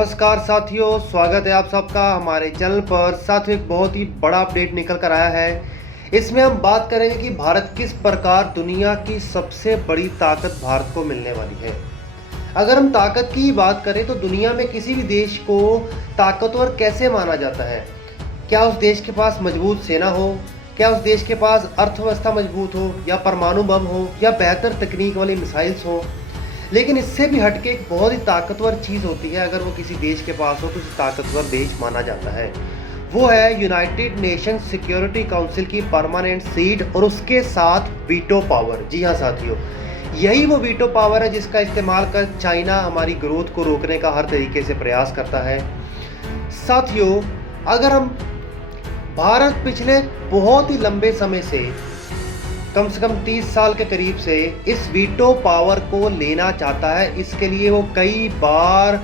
नमस्कार साथियों, स्वागत है आप सबका हमारे चैनल पर। साथियों, एक बहुत ही बड़ा अपडेट निकल कर आया है। इसमें हम बात करेंगे कि भारत किस प्रकार दुनिया की सबसे बड़ी ताकत भारत को मिलने वाली है। अगर हम ताकत की ही बात करें तो दुनिया में किसी भी देश को ताकतवर कैसे माना जाता है? क्या उस देश के पास मजबूत सेना हो, क्या उस देश के पास अर्थव्यवस्था मजबूत हो, या परमाणु बम हो, या बेहतर तकनीक वाली मिसाइल्स हो। लेकिन इससे भी हटके एक बहुत ही ताकतवर चीज़ होती है, अगर वो किसी देश के पास हो तो उसे ताकतवर देश माना जाता है। वो है यूनाइटेड नेशंस सिक्योरिटी काउंसिल की परमानेंट सीट और उसके साथ वीटो पावर। जी हाँ साथियों, यही वो वीटो पावर है जिसका इस्तेमाल कर चाइना हमारी ग्रोथ को रोकने का हर तरीके से प्रयास करता है। साथियों, अगर हम भारत पिछले बहुत ही लंबे समय से कम 30 साल के करीब से इस वीटो पावर को लेना चाहता है। इसके लिए वो कई बार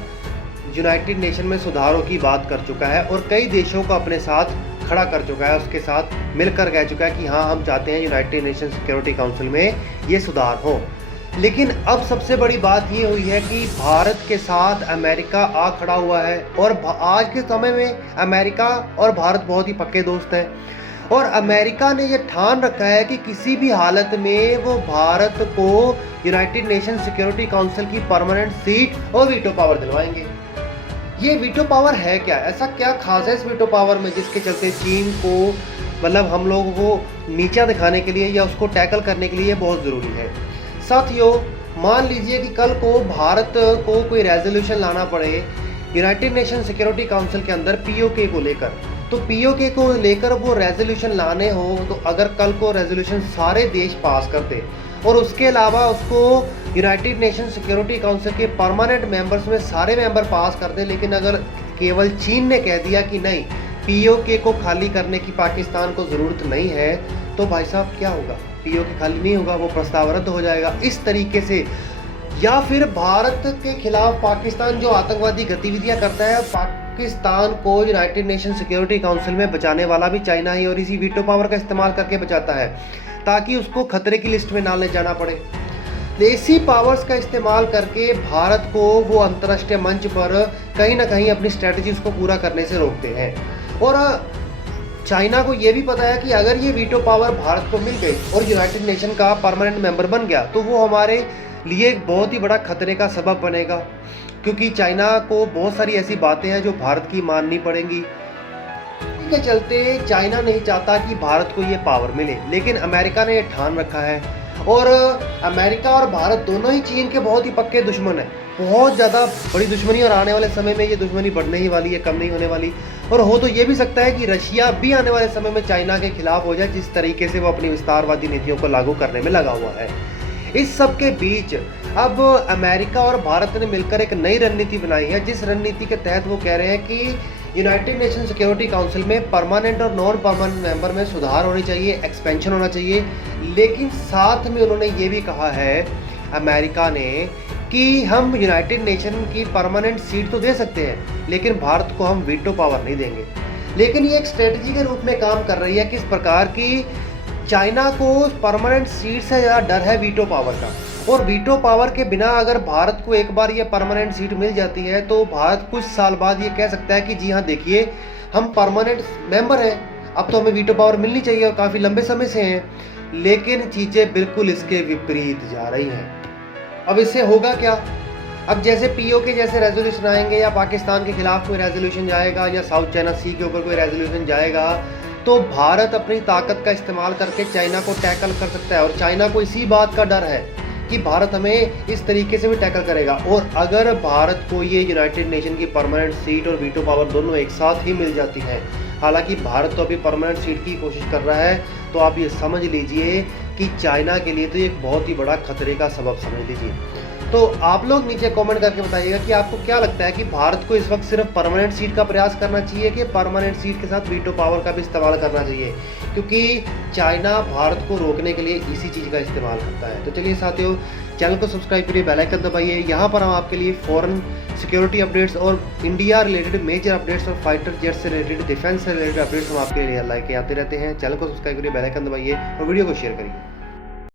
यूनाइटेड नेशन में सुधारों की बात कर चुका है और कई देशों को अपने साथ खड़ा कर चुका है, उसके साथ मिलकर कह चुका है कि हाँ, हम चाहते हैं यूनाइटेड नेशन सिक्योरिटी काउंसिल में ये सुधार हो। लेकिन अब सबसे बड़ी बात ये हुई है कि भारत के साथ अमेरिका आ खड़ा हुआ है और आज के समय में अमेरिका और भारत बहुत ही पक्के दोस्त हैं। और अमेरिका ने यह ठान रखा है कि किसी भी हालत में वो भारत को यूनाइटेड नेशन सिक्योरिटी काउंसिल की परमानेंट सीट और वीटो पावर दिलवाएंगे। ये वीटो पावर है क्या? ऐसा क्या खास है इस वीटो पावर में जिसके चलते चीन को हम लोगों को नीचा दिखाने के लिए या उसको टैकल करने के लिए बहुत ज़रूरी है। साथियों, मान लीजिए कि कल को भारत को कोई रेजोल्यूशन लाना पड़े यूनाइटेड नेशन सिक्योरिटी काउंसिल के अंदर पीओके को लेकर, तो पीओके को लेकर वो रेजोल्यूशन लाने हो तो अगर कल को रेजोल्यूशन सारे देश पास करते और उसके अलावा उसको यूनाइटेड नेशन सिक्योरिटी काउंसिल के परमानेंट मेंबर्स में सारे मेंबर पास कर दे, लेकिन अगर केवल चीन ने कह दिया कि नहीं, पीओके को खाली करने की पाकिस्तान को ज़रूरत नहीं है, तो भाई साहब क्या होगा? पीओके खाली नहीं होगा, वो प्रस्ताव रद्द हो जाएगा। इस तरीके से या फिर भारत के खिलाफ पाकिस्तान जो आतंकवादी गतिविधियां करता है, पाकिस्तान को यूनाइटेड नेशन सिक्योरिटी काउंसिल में बचाने वाला भी चाइना ही और इसी वीटो पावर का इस्तेमाल करके बचाता है ताकि उसको खतरे की लिस्ट में ना ले जाना पड़े। इसी पावर्स का इस्तेमाल करके भारत को वो अंतर्राष्ट्रीय मंच पर कहीं ना कहीं अपनी स्ट्रेटजीज को पूरा करने से रोकते हैं। और चाइना को ये भी पता है कि अगर ये वीटो पावर भारत को मिल गई और यूनाइटेड नेशन का परमानेंट मेंबर बन गया तो वो हमारे लिए एक बहुत ही बड़ा खतरे का सबब बनेगा, क्योंकि चाइना को बहुत सारी ऐसी बातें हैं जो भारत की माननी पड़ेंगी। इसके चलते चाइना नहीं चाहता कि भारत को ये पावर मिले, लेकिन अमेरिका ने ये ठान रखा है। और अमेरिका और भारत दोनों ही चीन के बहुत ही पक्के दुश्मन हैं, बहुत ज़्यादा बड़ी दुश्मनी, और आने वाले समय में ये दुश्मनी बढ़ने ही वाली है, कम नहीं होने वाली। और हो तो ये भी सकता है कि रशिया भी आने वाले समय में चाइना के खिलाफ हो जाए, जिस तरीके से वो अपनी विस्तारवादी नीतियों को लागू करने में लगा हुआ है। इस सब के बीच अब अमेरिका और भारत ने मिलकर एक नई रणनीति बनाई है, जिस रणनीति के तहत वो कह रहे हैं कि यूनाइटेड नेशन सिक्योरिटी काउंसिल में परमानेंट और नॉन परमानेंट मेंबर में सुधार होनी चाहिए, एक्सपेंशन होना चाहिए। लेकिन साथ में उन्होंने ये भी कहा है अमेरिका ने कि हम यूनाइटेड नेशन की परमानेंट सीट तो दे सकते हैं, लेकिन भारत को हम वीटो पावर नहीं देंगे। लेकिन ये एक स्ट्रेटजी के रूप में काम कर रही है, किस प्रकार की चाइना को परमानेंट सीट से ज़्यादा डर है वीटो पावर का। और वीटो पावर के बिना अगर भारत को एक बार ये परमानेंट सीट मिल जाती है तो भारत कुछ साल बाद ये कह सकता है कि जी हाँ, देखिए, हम परमानेंट मेंबर हैं, अब तो हमें वीटो पावर मिलनी चाहिए और काफ़ी लंबे समय से हैं। लेकिन चीज़ें बिल्कुल इसके विपरीत जा रही हैं। अब इससे होगा क्या? अब जैसे पीओके जैसे रेजोल्यूशन आएंगे, या पाकिस्तान के खिलाफ कोई रेजोल्यूशन जाएगा, या साउथ चाइना सी के ऊपर कोई रेजोल्यूशन जाएगा, तो भारत अपनी ताकत का इस्तेमाल करके चाइना को टैकल कर सकता है। और चाइना को इसी बात का डर है कि भारत हमें इस तरीके से भी टैकल करेगा। और अगर भारत को ये यूनाइटेड नेशन की परमानेंट सीट और वीटो पावर दोनों एक साथ ही मिल जाती है, हालांकि भारत तो अभी परमानेंट सीट की कोशिश कर रहा है, तो आप ये समझ लीजिए कि चाइना के लिए तो एक बहुत ही बड़ा खतरे का सबब समझ लीजिए। तो आप लोग नीचे कमेंट करके बताइएगा कि आपको क्या लगता है कि भारत को इस वक्त सिर्फ परमानेंट सीट का प्रयास करना चाहिए कि परमानेंट सीट के साथ वीटो पावर का भी इस्तेमाल करना चाहिए, क्योंकि चाइना भारत को रोकने के लिए इसी चीज़ का इस्तेमाल करता है। तो चलिए साथियों, चैनल को सब्सक्राइब करिए, बेल आइकन दबाइए। यहाँ पर हम आपके लिए फॉरेन सिक्योरिटी अपडेट्स और इंडिया रिलेटेड मेजर अपडेट्स और फाइटर जेट से रिलेटेड, डिफेंस से रिलेटेड अपडेट्स हम आपके लिए लाइक आते रहते हैं। चैनल को सब्सक्राइब करिए, बेल आइकन दबाइए और वीडियो को शेयर करिए।